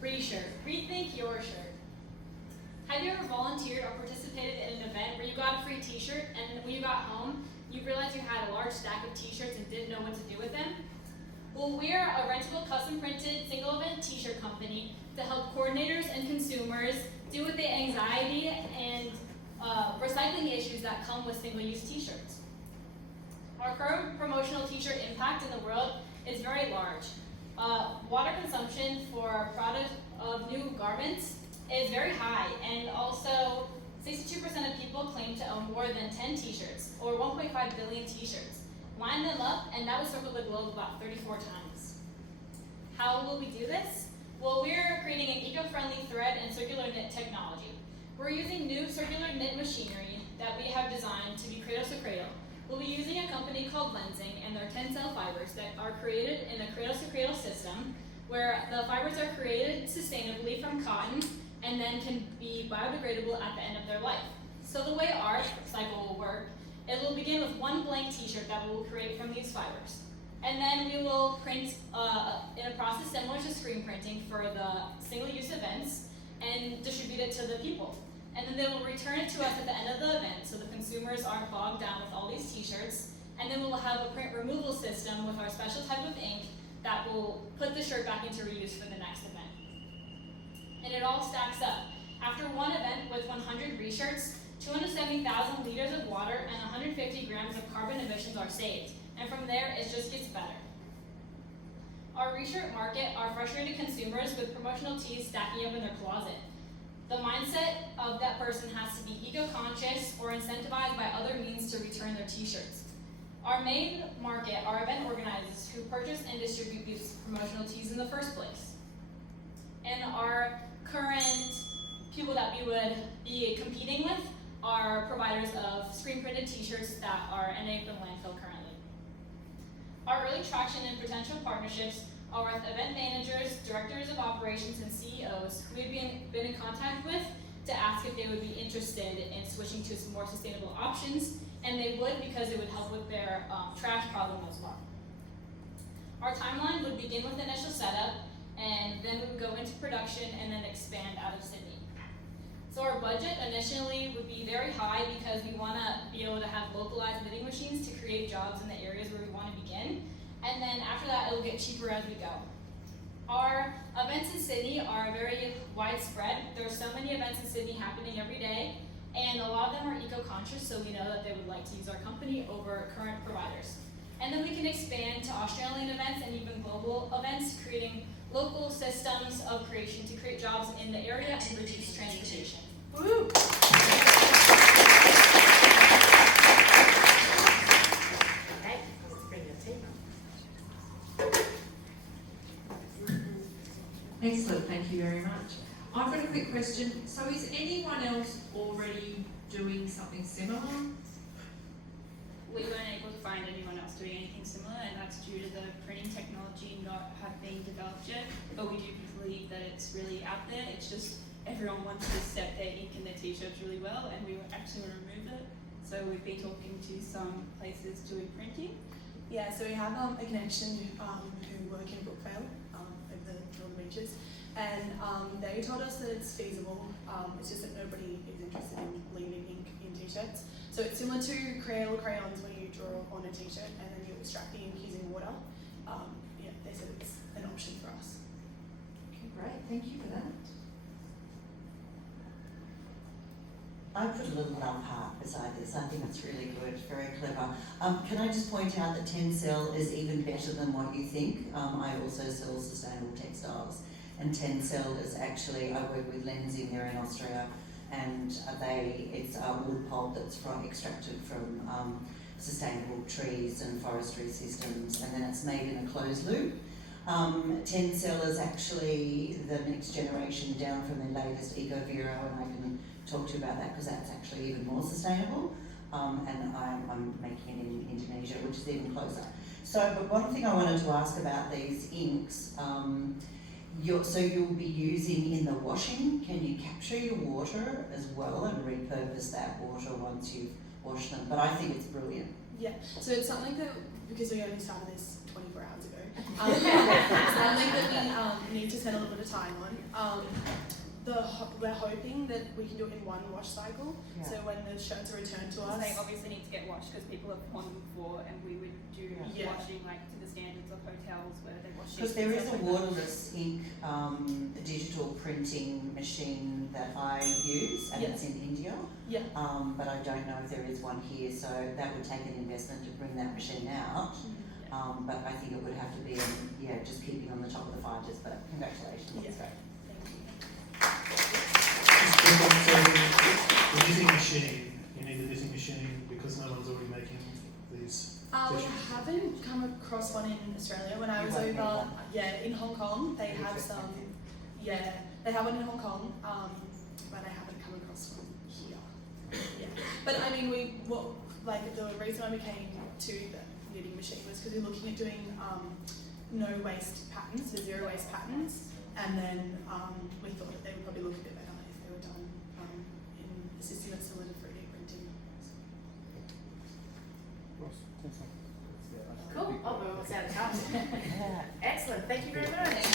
Reshirt, rethink your shirt. Have you ever volunteered or participated in an event where you got a free t-shirt and when you got home, you realized you had a large stack of t-shirts and didn't know what to do with them? Well, we're a rentable, custom printed, single event t-shirt company to help coordinators and consumers deal with the anxiety and recycling issues that come with single-use t-shirts. Our current promotional t-shirt impact in the world is very large. Water consumption for product of new garments is very high, and also 62% of people claim to own more than 10 t-shirts, or 1.5 billion t-shirts. Line them up, and that would circle the globe about 34 times. How will we do this? Well, we're creating an eco-friendly thread and circular knit technology. We're using new circular knit machinery that we have designed to be cradle to cradle. We'll be using a company called Lensing and their Tencel fibers that are created in a cradle to cradle system where the fibers are created sustainably from cotton and then can be biodegradable at the end of their life. So the way our cycle will work, it will begin with one blank t-shirt that we will create from these fibers. And then we will print in a process similar to screen printing for the single-use events and distribute it to the people. And then they will return it to us at the end of the event so the consumers aren't bogged down with all these t-shirts. And then we'll have a print removal system with our special type of ink that will put the shirt back into reuse for the next event. And it all stacks up. After one event with 100 reshirts, 270,000 liters of water and 150 grams of carbon emissions are saved. And from there, it just gets better. Our reshirt market are frustrated consumers with promotional tees stacking up in their closet. The mindset of that person has to be eco-conscious or incentivized by other means to return their t-shirts. Our main market are event organizers who purchase and distribute these promotional tees in the first place. And our current people that we would be competing with are providers of screen-printed t-shirts that are ending up in landfill currently. Our early traction and potential partnerships are with event managers, directors of operations, and CEOs who we've been in contact with to ask if they would be interested in switching to some more sustainable options, and they would because it would help with their trash problem as well. Our timeline would begin with initial setup, and then we would go into production and then expand out of Sydney. So our budget initially would be very high because we want to be able to have localized knitting machines to create jobs in the areas where we want to begin. And then after that, it'll get cheaper as we go. Our events in Sydney are very widespread. There are so many events in Sydney happening every day, and a lot of them are eco-conscious, so we know that they would like to use our company over current providers. And then we can expand to Australian events and even global events, creating local systems of creation to create jobs in the area and reduce transportation. Woo! Excellent, thank you very much. I've got a quick question. So is anyone else already doing something similar? We weren't able to find anyone else doing anything similar, and that's due to the printing technology not have been developed yet. But we do believe that it's really out there. It's just everyone wants to set their ink in their t-shirts really well, and we actually want to remove it. So we've been talking to some places doing printing. Yeah, so we have a connection who work in Brookvale, over the Northern Beaches, and they told us that it's feasible. It's just that nobody is interested in leaving ink in t-shirts. So it's similar to Crayola crayons where you draw on a t-shirt and then you extract the ink using water. Yeah, they said it's an option for us. Okay, great, thank you for that. I put a little part beside this. I think it's really good, very clever. Can I just point out that Tencel is even better than what you think. I also sell sustainable textiles, and Tencel is actually, I work with Lensing here in Austria, and it's wood pulp that's extracted from sustainable trees and forestry systems, and then it's made in a closed loop. Tencel is actually the next generation down from the latest EcoVero, and I can talk to you about that because that's actually even more sustainable, and I'm making it in Indonesia, which is even closer. So, but one thing I wanted to ask about these inks, so you'll be using in the washing, can you capture your water as well and repurpose that water once you've washed them? But I think it's brilliant. Yeah, so it's something that, because we only started this 24 hours ago, something that we need to spend a little bit of time on. We're hoping that we can do it in one wash cycle. Yeah. So when the shirts are returned to us, They obviously need to get washed because people have worn them before, and we would do Yeah. washing like to the standards of hotels where they wash Because sheets there and is a stuff like that. waterless ink digital printing machine that I use, and Yeah. it's in India. Yeah. But I don't know if there is one here, so that would take an investment to bring that machine out. But I think it would have to be, just keeping on the top of the fighters. But congratulations, Yeah. that's great. Thank you. So the knitting machine, you need the knitting machine because no one's already making these. We haven't come across one in Australia. When I was You won't over, need in Hong Kong, they Maybe have it's some. expensive. Yeah, they have one in Hong Kong, but I haven't come across one here. Yeah, but I mean, the reason I came to the knitting machine was because we're looking at doing no waste patterns, so zero waste patterns, and then we thought that they would probably look a bit better if they were done in a system that's similar to 3D printing. Cool. Oh, we're almost out of time. Excellent. Thank you very much.